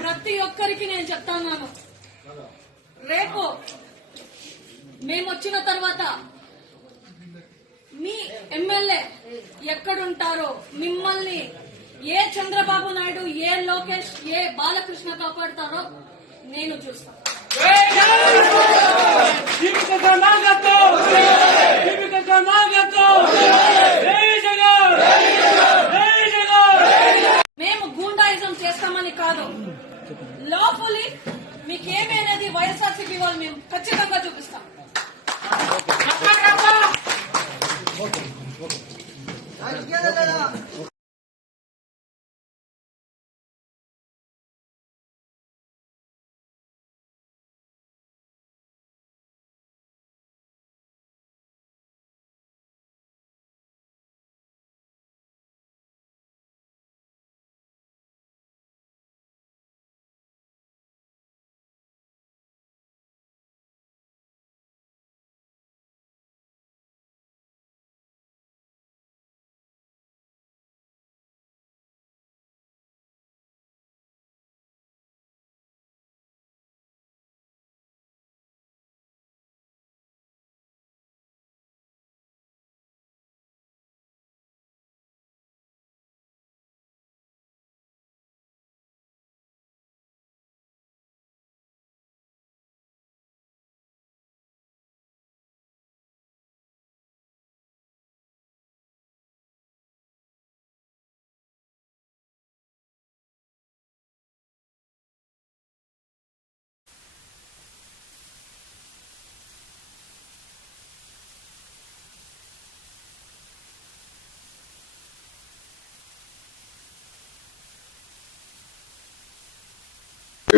ప్రతి ఒక్కరికి నేను చెప్తాన్నాను. రేపు మేము వచ్చిన తర్వాత మీ ఎమ్మెల్యే ఎక్కడుంటారో మిమ్మల్ని ఏ చంద్రబాబు నాయుడు ఏ లోకేష్ ఏ బాలకృష్ణ కాపాడతారో నేను చూస్తాను మేము గూండాయిజం చేస్తామని కాదు. లోపలి మీకేమనేది వైఎస్ఆర్సీపీ వాళ్ళు మేము ఖచ్చితంగా చూపిస్తాం.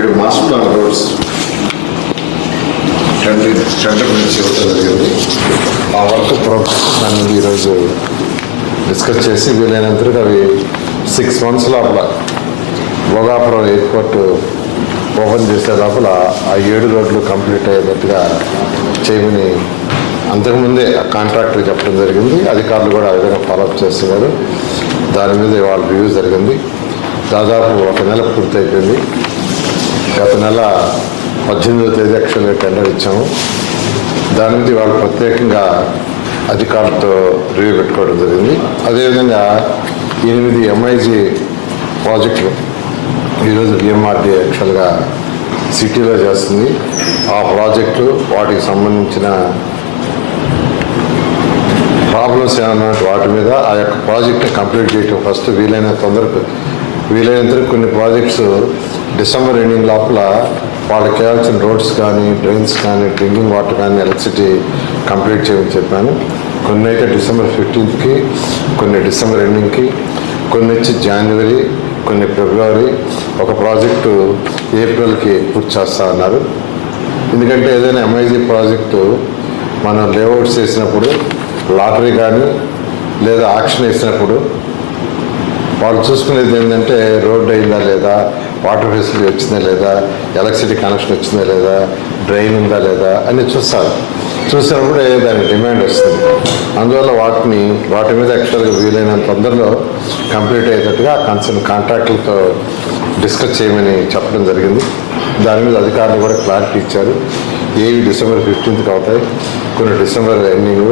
ఏడు master plan roads tender tender నుంచి ఇవ్వడం జరిగింది. ఆ వర్క్ ప్రోగ్రెస్ దాని ఈరోజు డిస్కస్ చేసి వీలైనంత అవి సిక్స్ మంత్స్ లోపల భోగాపురం ఎయిర్పోర్ట్ ఓపెన్ చేసే లోపల ఆ ఏడు రోడ్లు కంప్లీట్ అయ్యేటట్టుగా చేయమని అంతకుముందే ఆ కాంట్రాక్టర్ చెప్పడం జరిగింది. అధికారులు కూడా ఆ విధంగా ఫాలోఅప్ చేస్తున్నారు. దాని మీద వాళ్ళ రివ్యూ జరిగింది. దాదాపు ఒక నెల పూర్తయిపోయింది. గత నెల పద్దెనిమిదో తేదీ యాక్చువల్గా టెండర్ ఇచ్చాము. దాని మీద వాళ్ళు ప్రత్యేకంగా అధికారులతో రివ్యూ పెట్టుకోవడం జరిగింది. అదేవిధంగా ఎనిమిది ఎంఐజీ ప్రాజెక్టులు ఈరోజు బిఎంఆర్డీ యాక్చువల్గా సిటీలో చేస్తుంది. ఆ ప్రాజెక్టు వాటికి సంబంధించిన ప్రాబ్లమ్స్ ఏమన్నా వాటి మీద ఆ యొక్క ప్రాజెక్ట్ని కంప్లీట్ చేయటం ఫస్ట్ వీలైన తొందరకు వీలైనంత కొన్ని ప్రాజెక్ట్స్ డిసెంబర్ ఎండింగ్ లోపల వాళ్ళకి చేయాల్సిన రోడ్స్ కానీ డ్రైన్స్ కానీ డ్రింకింగ్ వాటర్ కానీ ఎలక్ట్రిసిటీ కంప్లీట్ చేయమని చెప్పాను. కొన్ని అయితే డిసెంబర్ ఫిఫ్టీన్త్కి కొన్ని డిసెంబర్ ఎండింగ్కి కొన్ని వచ్చి జనవరి కొన్ని ఫిబ్రవరి ఒక ప్రాజెక్టు ఏప్రిల్కి పూర్తి చేస్తా అన్నారు ఎందుకంటే ఏదైనా ఎంఐజీ ప్రాజెక్టు మనం లేఅవుట్స్ చేసినప్పుడు లాటరీ కానీ లేదా ఆక్షన్ వేసినప్పుడు వాళ్ళు చూసుకునేది ఏంటంటే రోడ్డు అయిందా లేదా వాటర్ ఫెసిలిటీ వచ్చిందా లేదా ఎలక్ట్రిసిటీ కనెక్షన్ వచ్చిందా లేదా డ్రైన్ ఉందా లేదా అని చూస్తారు. చూసినప్పుడే దానికి డిమాండ్ వస్తుంది? అందువల్ల వాటిని వాటి మీద యాక్చువల్గా వీలైనంత తొందరలో కంప్లీట్ అయ్యేటట్టుగా కన్సర్న్ కాంట్రాక్టులతో డిస్కస్ చేయమని చెప్పడం జరిగింది. దాని మీద అధికారులు కూడా క్లారిటీ ఇచ్చారు. ఏవి డిసెంబర్ ఫిఫ్టీన్త్కి అవుతాయి కొన్ని డిసెంబర్ ఎండింగ్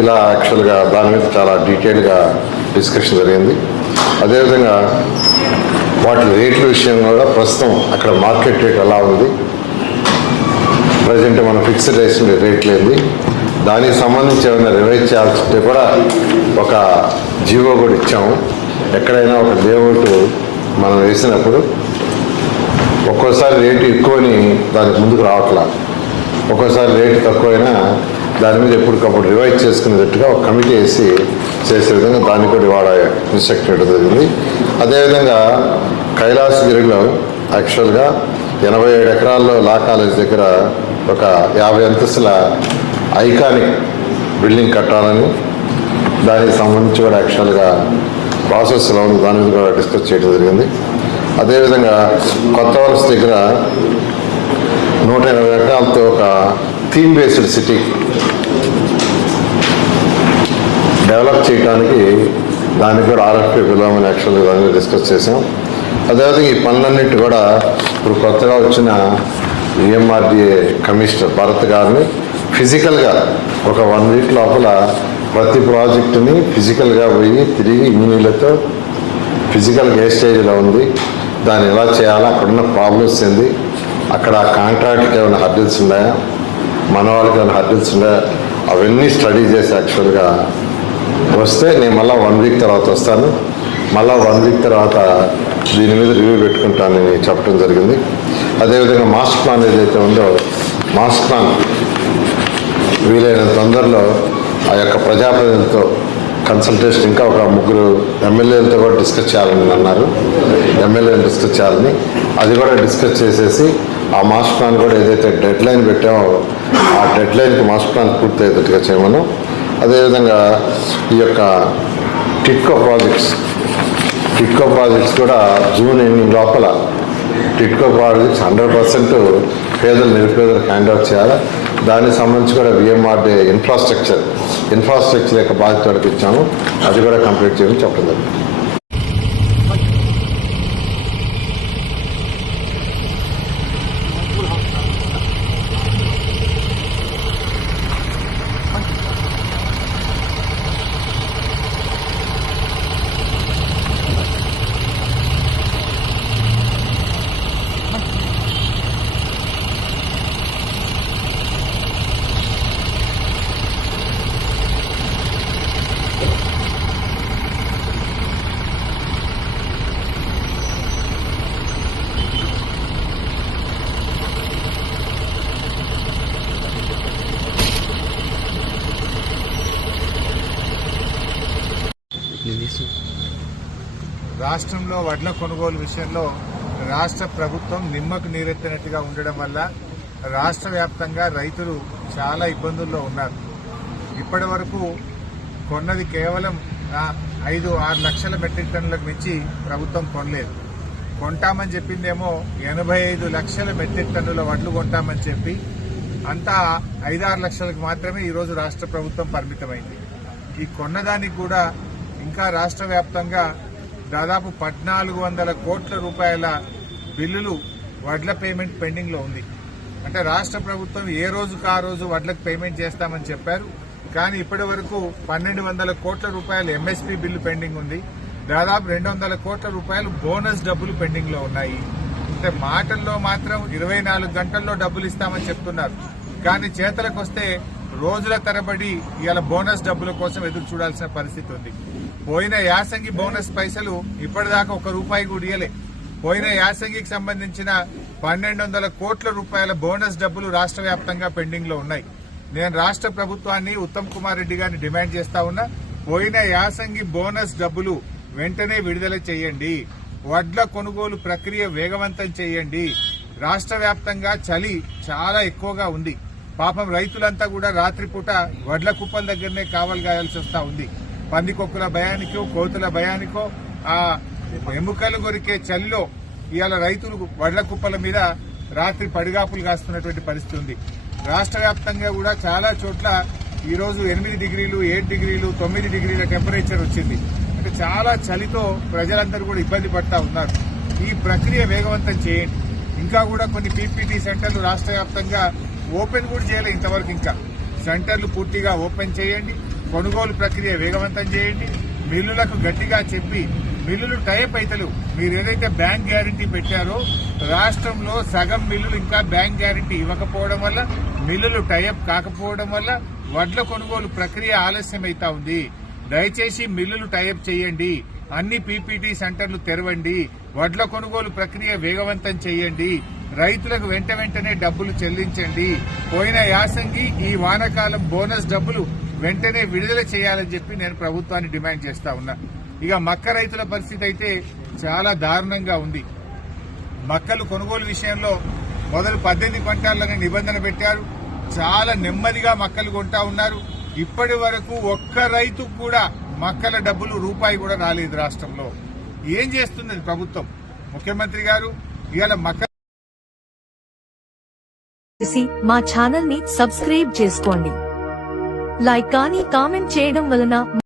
ఇలా యాక్చువల్గా దాని మీద చాలా డీటెయిల్గా డిస్కషన్ జరిగింది. అదేవిధంగా వాటి రేట్ల విషయం కూడా ప్రస్తుతం అక్కడ మార్కెట్ రేట్ ఎలా ఉంది. ప్రజెంట్ మనం ఫిక్స్డ్ వేసిన రేట్ లేదు దానికి సంబంధించి ఏమైనా రివైజ్ చేయాల్సి కూడా ఒక జీవో కూడా ఇచ్చాము. ఎక్కడైనా ఒక లేఅవుట్ మనం వేసినప్పుడు ఒక్కోసారి రేటు ఎక్కువని దానికి ముందుకు రావట్లా. ఒక్కోసారి రేటు తక్కువైనా దాని మీద ఎప్పటికప్పుడు రివైజ్ చేసుకునేటట్టుగా ఒక కమిటీ వేసి చేసే విధంగా దాన్ని కూడా ఇవాళ ఇన్స్ట్రక్ట్ చేయడం జరిగింది అదేవిధంగా కైలాసగిరిలో యాక్చువల్గా ఎనభై ఏడు ఎకరాల్లో లా కాలేజ్ దగ్గర ఒక యాభై అంతస్తుల ఐకానిక్ బిల్డింగ్ కట్టాలని దానికి సంబంధించి కూడా యాక్చువల్గా ప్రాసెస్లో ఉంది దాని మీద కూడా డిస్కస్ చేయడం జరిగింది. అదేవిధంగా కొత్త వలస దగ్గర నూట ఎనభై ఎకరాలతో ఒక థీమ్ బేస్డ్ సిటీ డెవలప్ చేయడానికి దానికి కూడా ఆర్ఎఫ్పీ పిలవమని యాక్చువల్గా దాని డిస్కస్ చేసాం అదేవిధంగా ఈ పనులన్నిటి కూడా ఇప్పుడు కొత్తగా వచ్చిన విఎంఆర్డిఏ కమిషనర్ భరత్ గారిని ఫిజికల్గా ఒక వన్ వీక్ లోపల ప్రతి ప్రాజెక్టుని ఫిజికల్గా పోయి తిరిగి ఇంజనీర్లతో ఫిజికల్గా ఏ స్టేజ్లో ఉంది. దాన్ని ఎలా చేయాలా అక్కడ ఉన్న ప్రాబ్లమ్స్ ఏంది అక్కడ కాంట్రాక్ట్కి ఏమైనా హర్డిల్స్ ఉన్నాయా మన వాళ్ళకి ఏమైనా హర్డిల్స్ అవన్నీ స్టడీ చేసి యాక్చువల్గా వస్తే నేను మళ్ళీ వన్ వీక్ తర్వాత వస్తాను. మళ్ళీ వన్ వీక్ తర్వాత దీని మీద రివ్యూ పెట్టుకుంటానని చెప్పడం జరిగింది. అదేవిధంగా మాస్టర్ ప్లాన్ ఏదైతే ఉందో మాస్టర్ ప్లాన్ వీలైన తొందరలో ఆ యొక్క ప్రజాప్రతినిధులతో కన్సల్టేషన్ ఇంకా ఒక ముగ్గురు ఎమ్మెల్యేలతో కూడా డిస్కస్ చేయాలని అన్నారు. ఎమ్మెల్యేలు డిస్కస్ చేయాలని. అది కూడా డిస్కస్ చేసేసి ఆ మాస్టర్ ప్లాన్ కూడా ఏదైతే డెడ్ లైన్ పెట్టామో ఆ డెడ్ లైన్కి మాస్టర్ ప్లాన్ పూర్తయ్యేటట్టుగా చేయమను. అదేవిధంగా ఈ యొక్క టిట్కో ప్రాజెక్ట్స్ టిట్కో ప్రాజెక్ట్స్ కూడా జూన్ ఎండింగ్ లోపల టిట్కో ప్రాజెక్ట్స్ హండ్రెడ్ పర్సెంట్ పేదలు నిరుపేదలకు హ్యాండ్ ఓవర్ చేయాలి. దానికి సంబంధించి కూడా విఎంఆర్డే ఇన్ఫ్రాస్ట్రక్చర్ ఇన్ఫ్రాస్ట్రక్చర్ యొక్క బాధ్యత వాళ్ళకి ఇచ్చాము అది కూడా కంప్లీట్ చేయమని చెప్పడం జరిగింది. రాష్ట్రంలో వడ్ల కొనుగోలు విషయంలో రాష్ట్ర ప్రభుత్వం నిమ్మకు నీరెత్తినట్టుగా ఉండడం వల్ల రాష్ట్ర వ్యాప్తంగా రైతులు చాలా ఇబ్బందుల్లో ఉన్నారు. ఇప్పటి వరకు కొన్నది కేవలం ఐదు ఆరు లక్షల మెట్రిక్ టన్నులకు మించి ప్రభుత్వం కొనలేదు. కొంటామని చెప్పిందేమో ఎనభై ఐదు లక్షల మెట్రిక్ టన్నుల వడ్లు కొంటామని చెప్పి అంతా ఐదారు లక్షలకు మాత్రమే ఈరోజు రాష్ట్ర ప్రభుత్వం పరిమితమైంది. ఈ కొన్నదానికి కూడా ఇంకా రాష్ట్ర వ్యాప్తంగా దాదాపు పద్నాలుగు వందల కోట్ల రూపాయల బిల్లులు వడ్ల పేమెంట్ పెండింగ్లో ఉంది. అంటే రాష్ట్ర ప్రభుత్వం ఏ రోజుకు ఆ రోజు వడ్లకు పేమెంట్ చేస్తామని చెప్పారు. కానీ ఇప్పటి వరకు పన్నెండు వందల కోట్ల రూపాయలు ఎంఎస్పీ బిల్లు పెండింగ్ ఉంది. దాదాపు రెండు వందల కోట్ల రూపాయలు బోనస్ డబ్బులు పెండింగ్లో ఉన్నాయి. అంటే మాటల్లో మాత్రం ఇరవై నాలుగు గంటల్లో డబ్బులు ఇస్తామని చెప్తున్నారు. కానీ చేతలకు వస్తే రోజుల తరబడి ఇవాళ బోనస్ డబ్బుల కోసం ఎదురు చూడాల్సిన పరిస్థితి ఉంది. పోయిన యాసంగి బోనస్ పైసలు ఇప్పటిదాకా ఒక రూపాయి కూడా ఇయ్యలే. పోయిన యాసంగికి సంబంధించిన పన్నెండు వందల కోట్ల రూపాయల బోనస్ డబ్బులు రాష్ట్ర వ్యాప్తంగా పెండింగ్లో ఉన్నాయి. నేను రాష్ట్ర ప్రభుత్వాన్ని ఉత్తమ్ కుమార్ రెడ్డి గారిని డిమాండ్ చేస్తా ఉన్నా పోయిన యాసంగి బోనస్ డబ్బులు వెంటనే విడుదల చేయండి. వడ్ల కొనుగోలు ప్రక్రియ వేగవంతం చేయండి. రాష్ట్ర చలి చాలా ఎక్కువగా ఉంది. పాపం రైతులంతా కూడా రాత్రిపూట వడ్ల కుప్పల దగ్గరనే కావలు గాయాల్సి వస్తా ఉంది. పందికొక్కుల భయానికో కోతుల భయానికో ఆ ఎముకలు కొరికే చలిలో ఇవాళ రైతులు వడ్ల కుప్పల మీద రాత్రి పడిగాపులు కాస్తున్నటువంటి పరిస్థితి ఉంది. రాష్ట్ర వ్యాప్తంగా కూడా చాలా చోట్ల ఈరోజు ఎనిమిది డిగ్రీలు ఏడు డిగ్రీలు తొమ్మిది డిగ్రీల టెంపరేచర్ వచ్చింది. అంటే చాలా చలితో ప్రజలందరూ కూడా ఇబ్బంది పడతా ఉన్నారు. ఈ ప్రక్రియ వేగవంతం చేయండి. ఇంకా కూడా కొన్ని పీపీటీ సెంటర్లు రాష్ట్ర వ్యాప్తంగా ఓపెన్ కూడా చేయలేదు ఇంతవరకు ఇంకా. సెంటర్లు పూర్తిగా ఓపెన్ చేయండి కొనుగోలు ప్రక్రియ వేగవంతం చేయండి మిల్లులకు గట్టిగా చెప్పి మిల్లులు టైప్ అయితలు మీరు ఏదైతే బ్యాంక్ గ్యారంటీ పెట్టారో రాష్ట్రంలో సగం మిల్లులు ఇంకా బ్యాంక్ గ్యారంటీ ఇవ్వకపోవడం వల్ల మిల్లులు టైప్ కాకపోవడం వల్ల వడ్ల కొనుగోలు ప్రక్రియ ఆలస్యమైతా ఉంది. దయచేసి మిల్లులు టైప్ చేయండి అన్ని పీపీటీ సెంటర్లు తెరవండి వడ్ల కొనుగోలు ప్రక్రియ వేగవంతం చేయండి. రైతులకు వెంట వెంటనే డబ్బులు చెల్లించండి. పోయిన యాసంగి ఈ వానకాలం బోనస్ డబ్బులు వెంటనే విడుదల చేయాలని చెప్పి నేను ప్రభుత్వాన్ని డిమాండ్ చేస్తా ఉన్నా. ఇక మక్క రైతుల పరిస్థితి అయితే చాలా దారుణంగా ఉంది. మక్కలు కొనుగోలు విషయంలో మొదలు పద్దెనిమిది క్వింటాలని నిబంధన పెట్టారు. చాలా నెమ్మదిగా మక్కలు కొంటా ఉన్నారు. ఇప్పటి వరకు ఒక్క రైతు కూడా మక్కల డబ్బులు రూపాయి కూడా రాలేదు రాష్ట్రంలో. ఏం చేస్తున్నది ప్రభుత్వం? ముఖ్యమంత్రి గారు ఇవాళ మక్క చేసి మా ఛానల్ని సబ్స్క్రైబ్ చేసుకోండి. లైక్ కానీ కామెంట్ చేయడం వలన